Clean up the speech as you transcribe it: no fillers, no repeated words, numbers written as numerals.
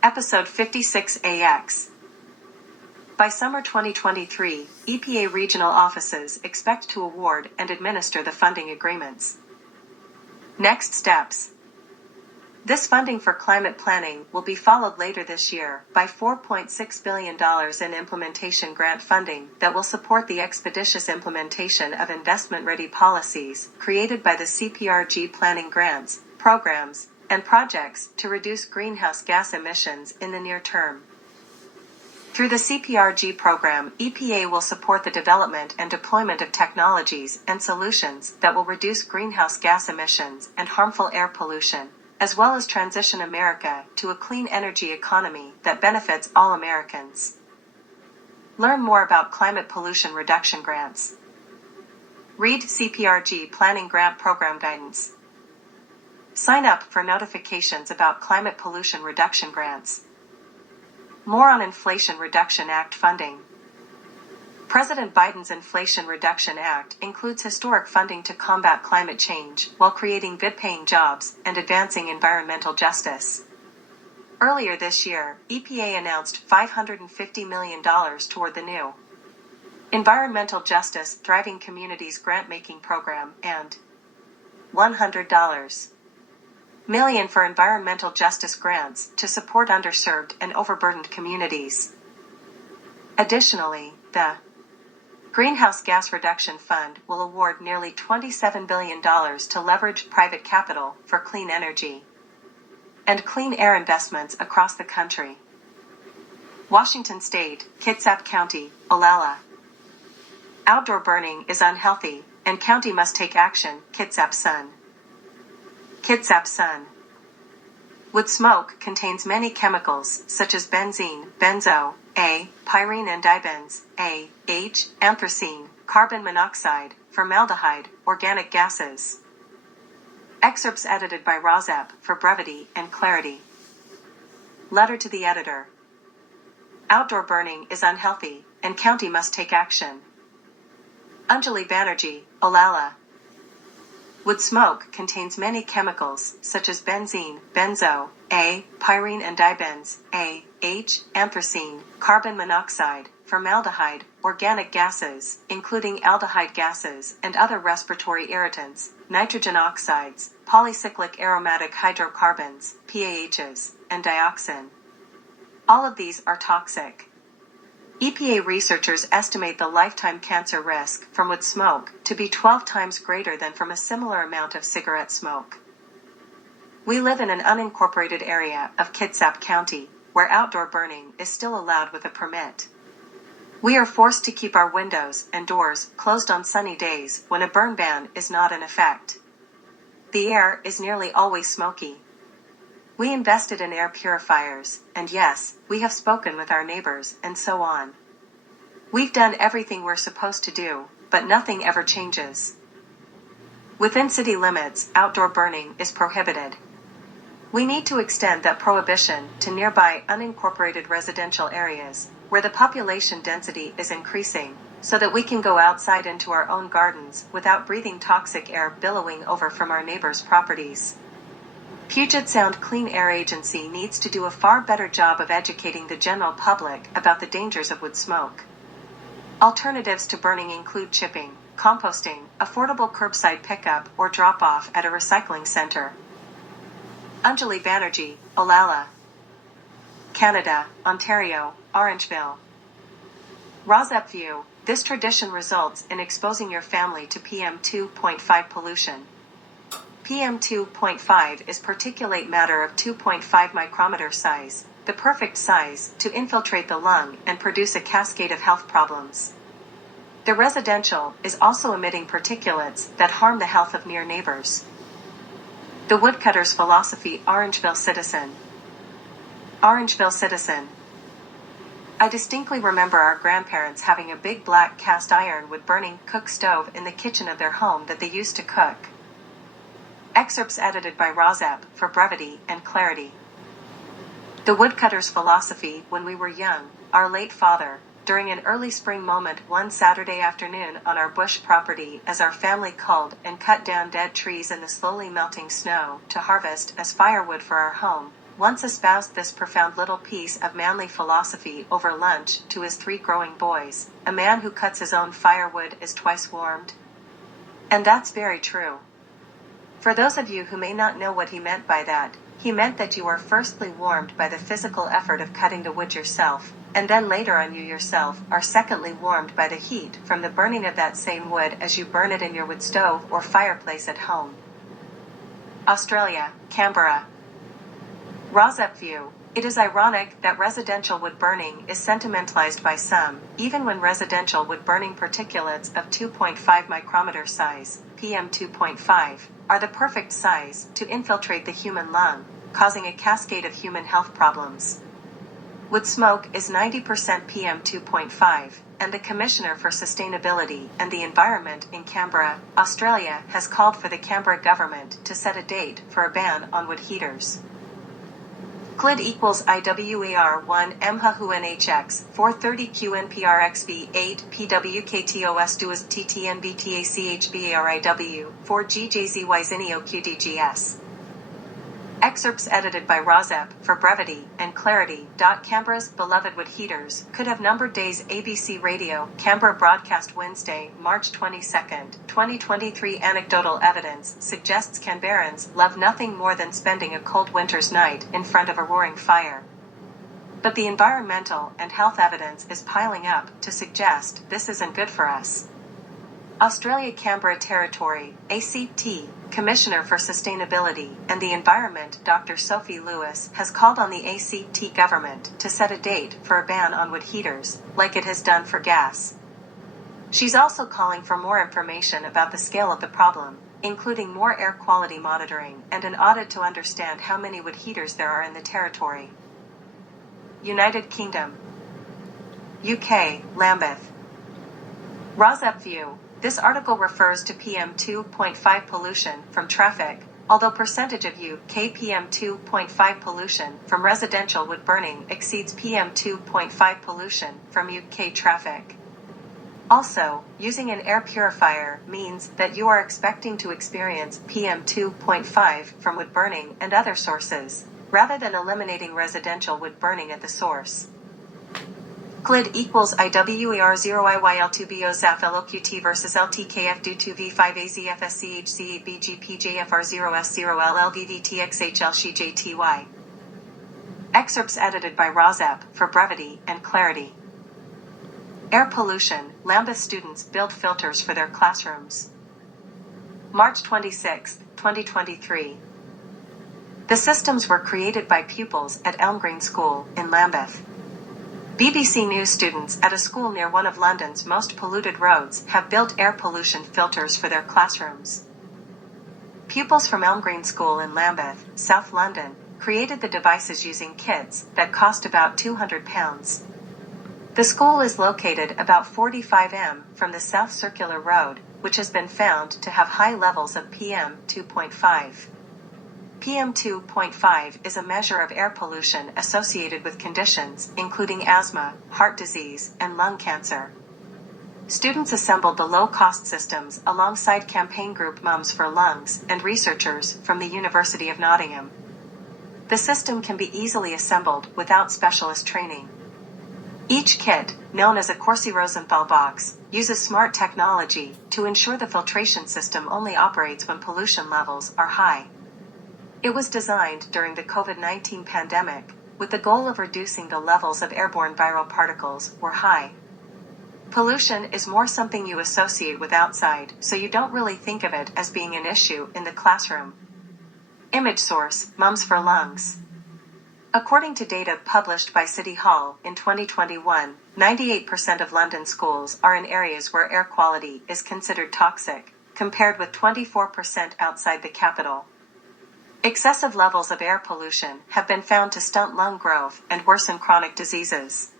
Episode 56AX. By summer 2023, EPA regional offices expect to award and administer the funding agreements. Next steps. This funding for climate planning will be followed later this year by $4.6 billion in implementation grant funding that will support the expeditious implementation of investment-ready policies created by the CPRG planning grants, programs, and projects to reduce greenhouse gas emissions in the near term. Through the CPRG program, EPA will support the development and deployment of technologies and solutions that will reduce greenhouse gas emissions and harmful air pollution, as well as transition America to a clean energy economy that benefits all Americans. Learn more about climate pollution reduction grants. Read CPRG Planning Grant Program Guidance. Sign up for notifications about climate pollution reduction grants. More on Inflation Reduction Act funding. President Biden's Inflation Reduction Act includes historic funding to combat climate change while creating good-paying jobs and advancing environmental justice. Earlier this year, EPA announced $550 million toward the new Environmental Justice Thriving Communities Grant-Making Program and $100 million for environmental justice grants to support underserved and overburdened communities. Additionally, the Greenhouse Gas Reduction Fund will award nearly $27 billion to leverage private capital for clean energy and clean air investments across the country. Washington State, Kitsap County, Olalla. Outdoor burning is unhealthy, and county must take action, Kitsap Sun. Kitsap Sun. Wood smoke contains many chemicals such as benzene, benzo, A, pyrene and dibenz, A, H, anthracene, carbon monoxide, formaldehyde, organic gases. Excerpts edited by Rozep for brevity and clarity. Letter to the editor. Outdoor burning is unhealthy, and county must take action. Anjali Banerjee, Olalla. Wood smoke contains many chemicals such as benzene, benzo, A, pyrene and dibenz, A, H, anthracene, carbon monoxide, formaldehyde, organic gases, including aldehyde gases and other respiratory irritants, nitrogen oxides, polycyclic aromatic hydrocarbons, PAHs, and dioxin. All of these are toxic. EPA researchers estimate the lifetime cancer risk from wood smoke to be 12 times greater than from a similar amount of cigarette smoke. We live in an unincorporated area of Kitsap County, where outdoor burning is still allowed with a permit. We are forced to keep our windows and doors closed on sunny days when a burn ban is not in effect. The air is nearly always smoky. We invested in air purifiers, and yes, we have spoken with our neighbors, and so on. We've done everything we're supposed to do, but nothing ever changes. Within city limits, outdoor burning is prohibited. We need to extend that prohibition to nearby unincorporated residential areas, where the population density is increasing, so that we can go outside into our own gardens without breathing toxic air billowing over from our neighbors' properties. Puget Sound Clean Air Agency needs to do a far better job of educating the general public about the dangers of wood smoke. Alternatives to burning include chipping, composting, affordable curbside pickup or drop-off at a recycling center. Anjali Banerjee, Olalla. Canada, Ontario, Orangeville. Rozep View. This tradition results in exposing your family to PM 2.5 pollution. PM 2.5 is particulate matter of 2.5 micrometer size, the perfect size to infiltrate the lung and produce a cascade of health problems. The residential is also emitting particulates that harm the health of near neighbors. The Woodcutter's Philosophy. Orangeville Citizen. Orangeville Citizen. I distinctly remember our grandparents having a big black cast iron wood-burning cook stove in the kitchen of their home that they used to cook. Excerpts edited by Rozep for brevity and clarity. The Woodcutter's Philosophy. When we were young, our late father, during an early spring moment one Saturday afternoon on our bush property as our family culled and cut down dead trees in the slowly melting snow to harvest as firewood for our home, once espoused this profound little piece of manly philosophy over lunch to his 3 growing boys: a man who cuts his own firewood is twice warmed. And that's very true. For those of you who may not know what he meant by that, he meant that you are firstly warmed by the physical effort of cutting the wood yourself, and then later on you yourself are secondly warmed by the heat from the burning of that same wood as you burn it in your wood stove or fireplace at home. Australia, Canberra. Rozep view. It is ironic that residential wood burning is sentimentalized by some, even when residential wood burning particulates of 2.5 micrometer size, PM2.5, are the perfect size to infiltrate the human lung, causing a cascade of human health problems. Wood smoke is 90% PM2.5, and the Commissioner for Sustainability and the Environment in Canberra, Australia, has called for the Canberra government to set a date for a ban on wood heaters. CLID equals IWAR1 MHUNHX 430 QNPRXB 8 PWKTOS DUAS TTNBTACHBARIW 4 GJZYZNEOQDGS. Excerpts edited by Rozep for brevity and clarity. Canberra's beloved wood heaters could have numbered days. ABC Radio, Canberra broadcast Wednesday, March 22, 2023. Anecdotal evidence suggests Canberrans love nothing more than spending a cold winter's night in front of a roaring fire. But the environmental and health evidence is piling up to suggest this isn't good for us. Australia Canberra Territory, ACT, Commissioner for Sustainability and the Environment Dr. Sophie Lewis has called on the ACT government to set a date for a ban on wood heaters, like it has done for gas. She's also calling for more information about the scale of the problem, including more air quality monitoring and an audit to understand how many wood heaters there are in the territory. United Kingdom. UK, Lambeth. Rozep view. This article refers to PM2.5 pollution from traffic, although percentage of UK PM2.5 pollution from residential wood burning exceeds PM2.5 pollution from UK traffic. Also, using an air purifier means that you are expecting to experience PM2.5 from wood burning and other sources, rather than eliminating residential wood burning at the source. CLID equals IWAR0IYL2BO ZAF versus LTKF due to V5AZFSCHCBGPJFR0S0LLVVTXHLSHJTY. Excerpts edited by Rozep for brevity and clarity. Air pollution. Lambeth students build filters for their classrooms. March 26, 2023. The systems were created by pupils at Elm Green School in Lambeth. BBC News students at a school near one of London's most polluted roads have built air pollution filters for their classrooms. Pupils from Elm Green School in Lambeth, South London, created the devices using kits that cost about £200. The school is located about 45 m from the South Circular Road, which has been found to have high levels of PM2.5. PM2.5 is a measure of air pollution associated with conditions including asthma, heart disease, and lung cancer. Students assembled the low-cost systems alongside campaign group Mums for Lungs and researchers from the University of Nottingham. The system can be easily assembled without specialist training. Each kit, known as a Corsi Rosenthal box, uses smart technology to ensure the filtration system only operates when pollution levels are high. It was designed during the COVID-19 pandemic, with the goal of reducing the levels of airborne viral particles were high. Pollution is more something you associate with outside, so you don't really think of it as being an issue in the classroom. Image source, Mums for Lungs. According to data published by City Hall in 2021, 98% of London schools are in areas where air quality is considered toxic, compared with 24% outside the capital. Excessive levels of air pollution have been found to stunt lung growth and worsen chronic diseases.